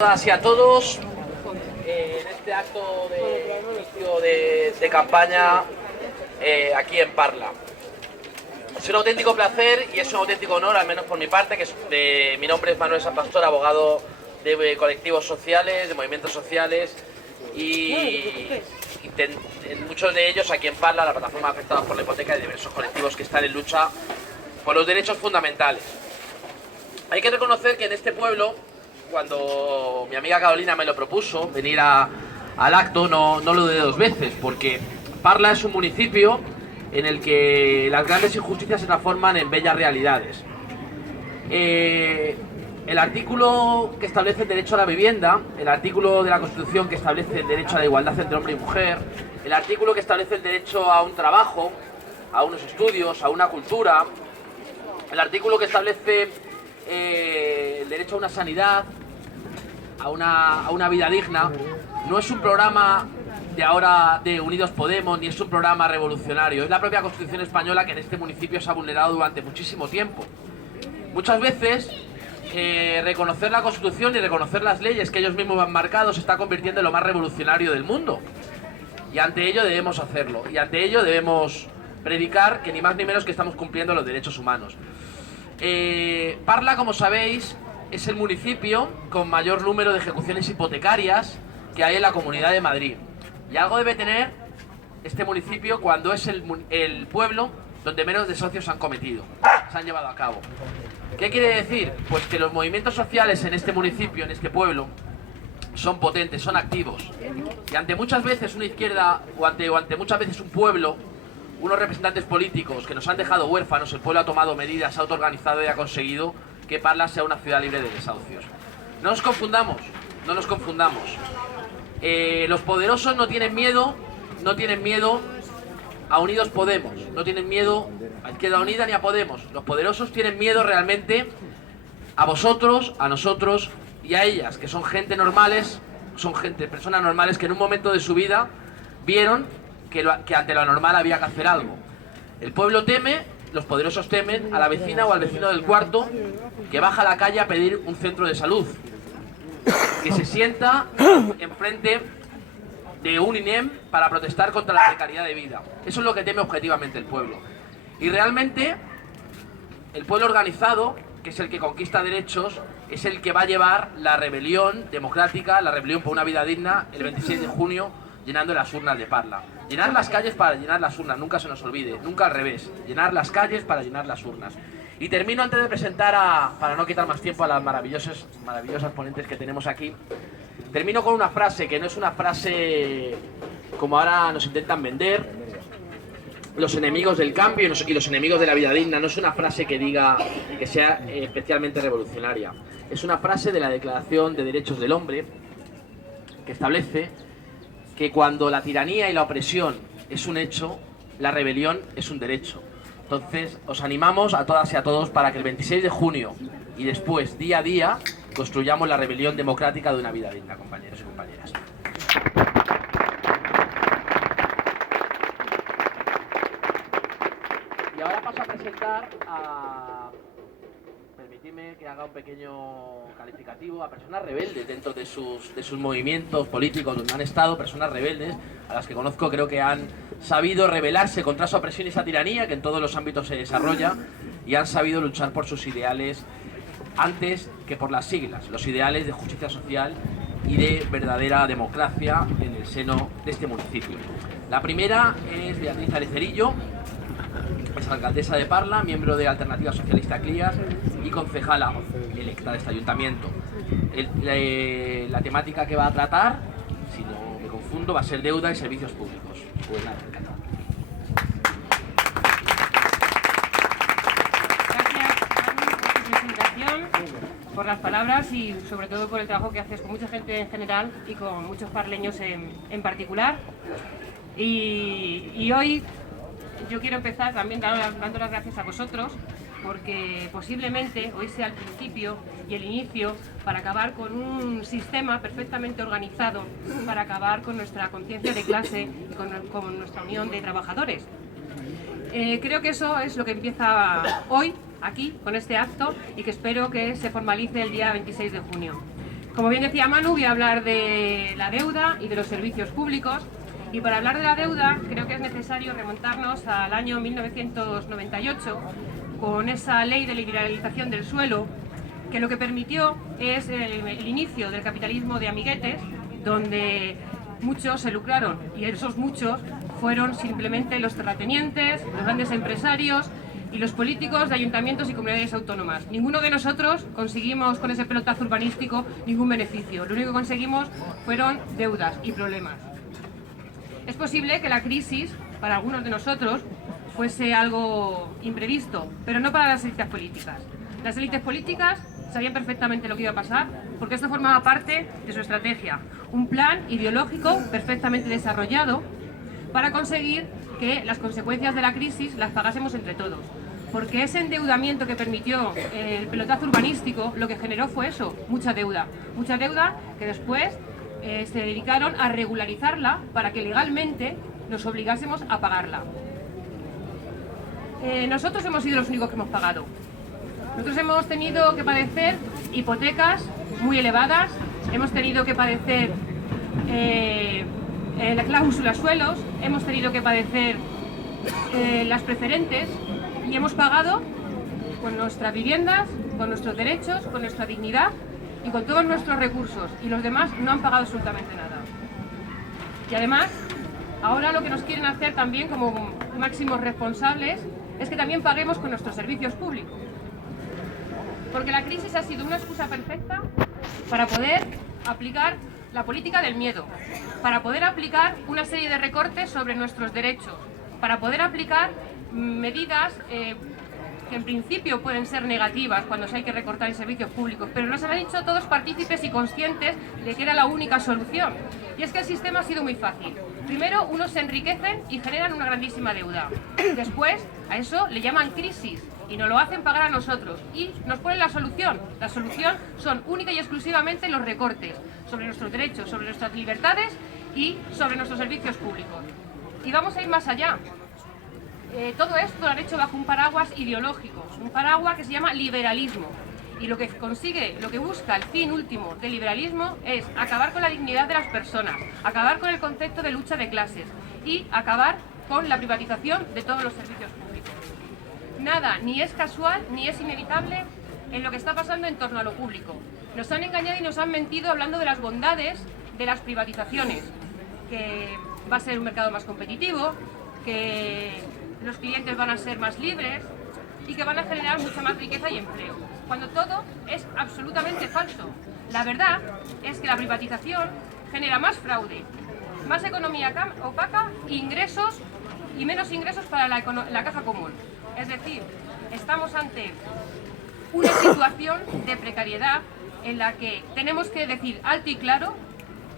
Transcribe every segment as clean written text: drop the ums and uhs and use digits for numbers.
Todas y a todos en este acto de inicio de campaña aquí en Parla. Es un auténtico placer y es un auténtico honor, al menos por mi parte, mi nombre es Manuel San Pastor, abogado de colectivos sociales, de movimientos sociales y en muchos de ellos aquí en Parla, la plataforma afectada por la hipoteca y diversos colectivos que están en lucha por los derechos fundamentales. Hay que reconocer que en este pueblo, cuando mi amiga Carolina me lo propuso, venir al acto, no lo dudé dos veces, porque Parla es un municipio en el que las grandes injusticias se transforman en bellas realidades. El artículo que establece el derecho a la vivienda, el artículo de la Constitución que establece el derecho a la igualdad entre hombre y mujer, el artículo que establece el derecho a un trabajo, a unos estudios, a una cultura, el artículo que establece el derecho a una sanidad, a una vida digna, no es un programa de ahora de Unidos Podemos, ni es un programa revolucionario. Es la propia Constitución española que en este municipio se ha vulnerado durante muchísimo tiempo. Muchas veces reconocer la Constitución y reconocer las leyes que ellos mismos han marcado se está convirtiendo en lo más revolucionario del mundo. Y ante ello debemos hacerlo. Y ante ello debemos predicar que ni más ni menos que estamos cumpliendo los derechos humanos. Parla, como sabéis, es el municipio con mayor número de ejecuciones hipotecarias que hay en la Comunidad de Madrid. Y algo debe tener este municipio cuando es el pueblo donde menos desahucios se han llevado a cabo. ¿Qué quiere decir? Pues que los movimientos sociales en este municipio, en este pueblo, son potentes, son activos. Y ante muchas veces una izquierda o ante muchas veces un pueblo, unos representantes políticos que nos han dejado huérfanos, el pueblo ha tomado medidas, se ha autoorganizado y ha conseguido que Parla sea una ciudad libre de desahucios. No nos confundamos, no nos confundamos. Los poderosos no tienen miedo a Unidos Podemos, no tienen miedo a Izquierda Unida ni a Podemos. Los poderosos tienen miedo realmente a vosotros, a nosotros y a ellas, que son gente normales, personas normales que en un momento de su vida vieron que ante lo anormal había que hacer algo. El pueblo teme, los poderosos temen a la vecina o al vecino del cuarto que baja a la calle a pedir un centro de salud, que se sienta enfrente de un INEM para protestar contra la precariedad de vida. Eso es lo que teme objetivamente el pueblo. Y realmente el pueblo organizado, que es el que conquista derechos, es el que va a llevar la rebelión democrática, la rebelión por una vida digna, el 26 de junio, llenando las urnas de Parla. Llenar las calles para llenar las urnas, nunca se nos olvide, nunca al revés. Llenar las calles para llenar las urnas. Y termino antes de presentar, para no quitar más tiempo, a las maravillosas ponentes que tenemos aquí. Termino con una frase, que no es una frase como ahora nos intentan vender los enemigos del cambio y los enemigos de la vida digna. No es una frase que diga que sea especialmente revolucionaria. Es una frase de la Declaración de Derechos del Hombre que establece que cuando la tiranía y la opresión es un hecho, la rebelión es un derecho. Entonces, os animamos a todas y a todos para que el 26 de junio y después, día a día, construyamos la rebelión democrática de una vida digna, compañeros y compañeras. Y ahora paso a presentar permitidme que haga un pequeño calificativo a personas rebeldes dentro de sus movimientos políticos donde han estado, personas rebeldes a las que conozco, creo que han sabido rebelarse contra esa opresión y esa tiranía que en todos los ámbitos se desarrolla y han sabido luchar por sus ideales antes que por las siglas, los ideales de justicia social y de verdadera democracia en el seno de este municipio. La primera es Beatriz Arecerillo, es alcaldesa de Parla, miembro de Alternativa Socialista Clías y concejala electa de este ayuntamiento. La temática que va a tratar, si no me confundo, va a ser deuda y servicios públicos. Pues nada, encantado. Gracias por tu presentación, por las palabras y sobre todo por el trabajo que haces con mucha gente en general y con muchos parleños en particular. Y hoy yo quiero empezar también dando las gracias a vosotros, porque posiblemente hoy sea el principio y el inicio para acabar con un sistema perfectamente organizado, para acabar con nuestra conciencia de clase y con nuestra unión de trabajadores. Creo que eso es lo que empieza hoy, aquí, con este acto, y que espero que se formalice el día 26 de junio. Como bien decía Manu, voy a hablar de la deuda y de los servicios públicos. Y para hablar de la deuda creo que es necesario remontarnos al año 1998 con esa ley de liberalización del suelo, que lo que permitió es el inicio del capitalismo de amiguetes, donde muchos se lucraron y esos muchos fueron simplemente los terratenientes, los grandes empresarios y los políticos de ayuntamientos y comunidades autónomas. Ninguno de nosotros conseguimos con ese pelotazo urbanístico ningún beneficio. Lo único que conseguimos fueron deudas y problemas. Es posible que la crisis, para algunos de nosotros, fuese algo imprevisto, pero no para las élites políticas. Las élites políticas sabían perfectamente lo que iba a pasar, porque esto formaba parte de su estrategia. Un plan ideológico perfectamente desarrollado para conseguir que las consecuencias de la crisis las pagásemos entre todos. Porque ese endeudamiento que permitió el pelotazo urbanístico, lo que generó fue eso, mucha deuda. Mucha deuda que después se dedicaron a regularizarla para que legalmente nos obligásemos a pagarla. Nosotros hemos sido los únicos que hemos pagado. Nosotros hemos tenido que padecer hipotecas muy elevadas, hemos tenido que padecer la cláusula suelos, hemos tenido que padecer las preferentes y hemos pagado con nuestras viviendas, con nuestros derechos, con nuestra dignidad y con todos nuestros recursos, y los demás no han pagado absolutamente nada. Y además, ahora lo que nos quieren hacer también como máximos responsables es que también paguemos con nuestros servicios públicos. Porque la crisis ha sido una excusa perfecta para poder aplicar la política del miedo, para poder aplicar una serie de recortes sobre nuestros derechos, para poder aplicar medidas que en principio pueden ser negativas cuando hay que recortar en servicios públicos, pero nos han dicho todos partícipes y conscientes de que era la única solución. Y es que el sistema ha sido muy fácil. Primero, unos se enriquecen y generan una grandísima deuda. Después, a eso le llaman crisis y nos lo hacen pagar a nosotros. Y nos ponen la solución. La solución son única y exclusivamente los recortes sobre nuestros derechos, sobre nuestras libertades y sobre nuestros servicios públicos. Y vamos a ir más allá. Todo esto lo han hecho bajo un paraguas ideológico, un paraguas que se llama liberalismo. Y lo que consigue, lo que busca, el fin último del liberalismo es acabar con la dignidad de las personas, acabar con el concepto de lucha de clases y acabar con la privatización de todos los servicios públicos. Nada, ni es casual ni es inevitable en lo que está pasando en torno a lo público. Nos han engañado y nos han mentido hablando de las bondades de las privatizaciones, que va a ser un mercado más competitivo, que los clientes van a ser más libres y que van a generar mucha más riqueza y empleo, cuando todo es absolutamente falso. La verdad es que la privatización genera más fraude, más economía opaca, ingresos y menos ingresos para la caja común. Es decir, estamos ante una situación de precariedad en la que tenemos que decir alto y claro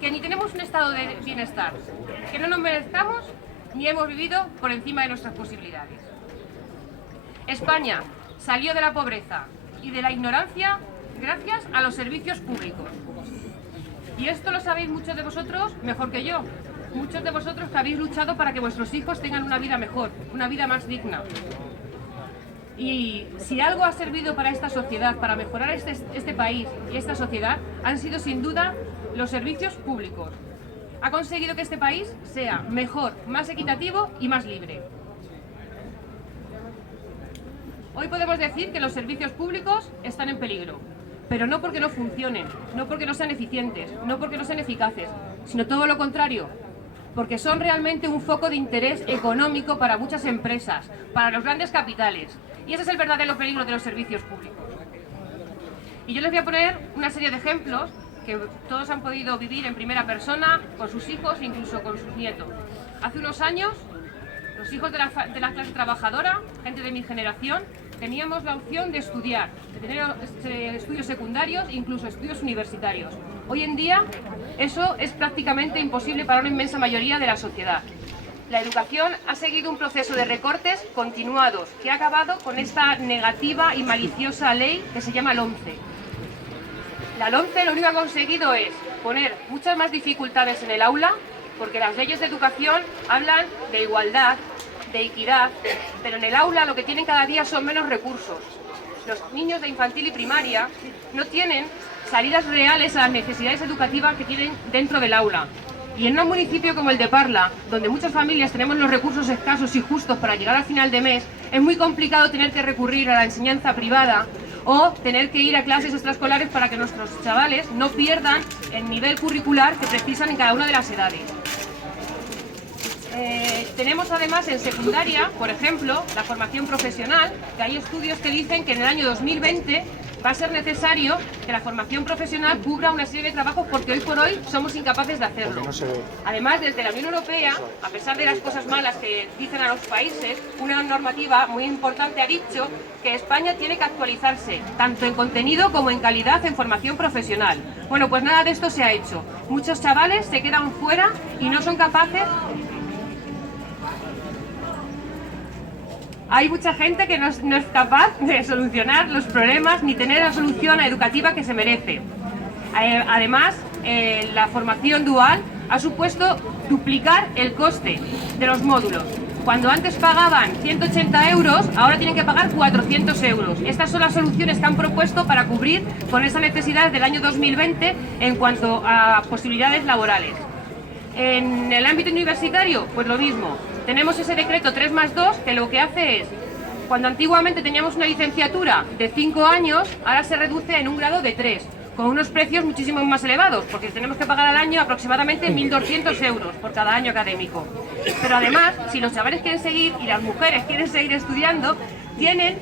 que ni tenemos un estado de bienestar, que no nos merezcamos ni hemos vivido por encima de nuestras posibilidades. España salió de la pobreza y de la ignorancia gracias a los servicios públicos. Y esto lo sabéis muchos de vosotros mejor que yo. Muchos de vosotros que habéis luchado para que vuestros hijos tengan una vida mejor, una vida más digna. Y si algo ha servido para esta sociedad, para mejorar este país y esta sociedad, han sido sin duda los servicios públicos. Ha conseguido que este país sea mejor, más equitativo y más libre. Hoy podemos decir que los servicios públicos están en peligro, pero no porque no funcionen, no porque no sean eficientes, no porque no sean eficaces, sino todo lo contrario, porque son realmente un foco de interés económico para muchas empresas, para los grandes capitales. Y ese es el verdadero peligro de los servicios públicos. Y yo les voy a poner una serie de ejemplos que todos han podido vivir en primera persona, con sus hijos e incluso con sus nietos. Hace unos años, los hijos de la clase trabajadora, gente de mi generación, teníamos la opción de estudiar, de tener estudios secundarios e incluso estudios universitarios. Hoy en día, eso es prácticamente imposible para una inmensa mayoría de la sociedad. La educación ha seguido un proceso de recortes continuados que ha acabado con esta negativa y maliciosa ley que se llama LOMCE. La LOMCE lo único que ha conseguido es poner muchas más dificultades en el aula, porque las leyes de educación hablan de igualdad, de equidad, pero en el aula lo que tienen cada día son menos recursos. Los niños de infantil y primaria no tienen salidas reales a las necesidades educativas que tienen dentro del aula. Y en un municipio como el de Parla, donde muchas familias tenemos los recursos escasos y justos para llegar al final de mes, es muy complicado tener que recurrir a la enseñanza privada o tener que ir a clases extraescolares para que nuestros chavales no pierdan el nivel curricular que precisan en cada una de las edades. Tenemos además en secundaria, por ejemplo, la formación profesional, que hay estudios que dicen que en el año 2020 va a ser necesario que la formación profesional cubra una serie de trabajos porque hoy por hoy somos incapaces de hacerlo. Además, desde la Unión Europea, a pesar de las cosas malas que dicen a los países, una normativa muy importante ha dicho que España tiene que actualizarse, tanto en contenido como en calidad en formación profesional. Bueno, pues nada de esto se ha hecho. Muchos chavales se quedan fuera y no son capaces. Hay mucha gente que no es capaz de solucionar los problemas ni tener la solución educativa que se merece. Además, la formación dual ha supuesto duplicar el coste de los módulos. Cuando antes pagaban 180 euros, ahora tienen que pagar 400 euros. Estas son las soluciones que han propuesto para cubrir con esa necesidad del año 2020 en cuanto a posibilidades laborales. En el ámbito universitario, pues lo mismo. Tenemos ese decreto 3+2 que lo que hace es, cuando antiguamente teníamos una licenciatura de 5 años, ahora se reduce en un grado de 3, con unos precios muchísimo más elevados, porque tenemos que pagar al año aproximadamente 1.200 euros por cada año académico. Pero además, si los chavales quieren seguir y las mujeres quieren seguir estudiando, tienen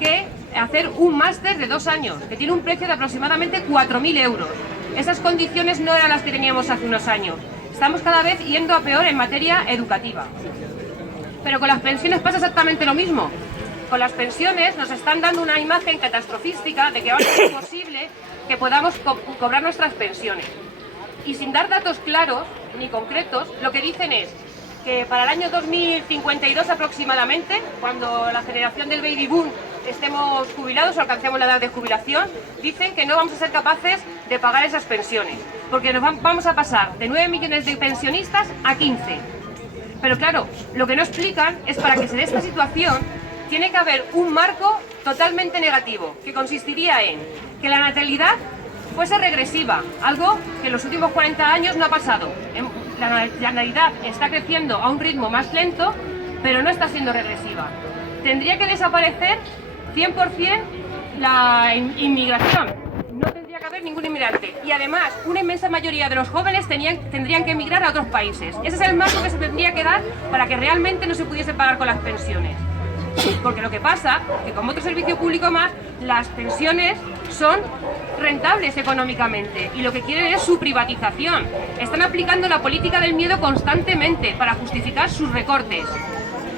que hacer un máster de 2 años, que tiene un precio de aproximadamente 4.000 euros. Esas condiciones no eran las que teníamos hace unos años. Estamos cada vez yendo a peor en materia educativa. Pero con las pensiones pasa exactamente lo mismo. Con las pensiones nos están dando una imagen catastrofística de que ahora es imposible que podamos cobrar nuestras pensiones. Y sin dar datos claros ni concretos, lo que dicen es que para el año 2052 aproximadamente, cuando la generación del baby boom estemos jubilados o alcancemos la edad de jubilación, dicen que no vamos a ser capaces de pagar esas pensiones, porque nos vamos a pasar de 9 millones de pensionistas a 15. Pero claro, lo que no explican es para que se dé esta situación tiene que haber un marco totalmente negativo, que consistiría en que la natalidad fuese regresiva, algo que en los últimos 40 años no ha pasado. La natalidad está creciendo a un ritmo más lento, pero no está siendo regresiva. Tendría que desaparecer 100% la inmigración. No tendría que haber ningún inmigrante. Y además, una inmensa mayoría de los jóvenes tendrían que emigrar a otros países. Ese es el marco que se tendría que dar para que realmente no se pudiese pagar con las pensiones. Porque lo que pasa es que, como otro servicio público más, las pensiones son rentables económicamente y lo que quieren es su privatización. Están aplicando la política del miedo constantemente para justificar sus recortes.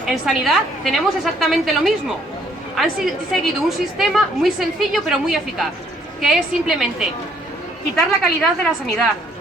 En sanidad tenemos exactamente lo mismo. Han seguido un sistema muy sencillo pero muy eficaz, que es simplemente quitar la calidad de la sanidad,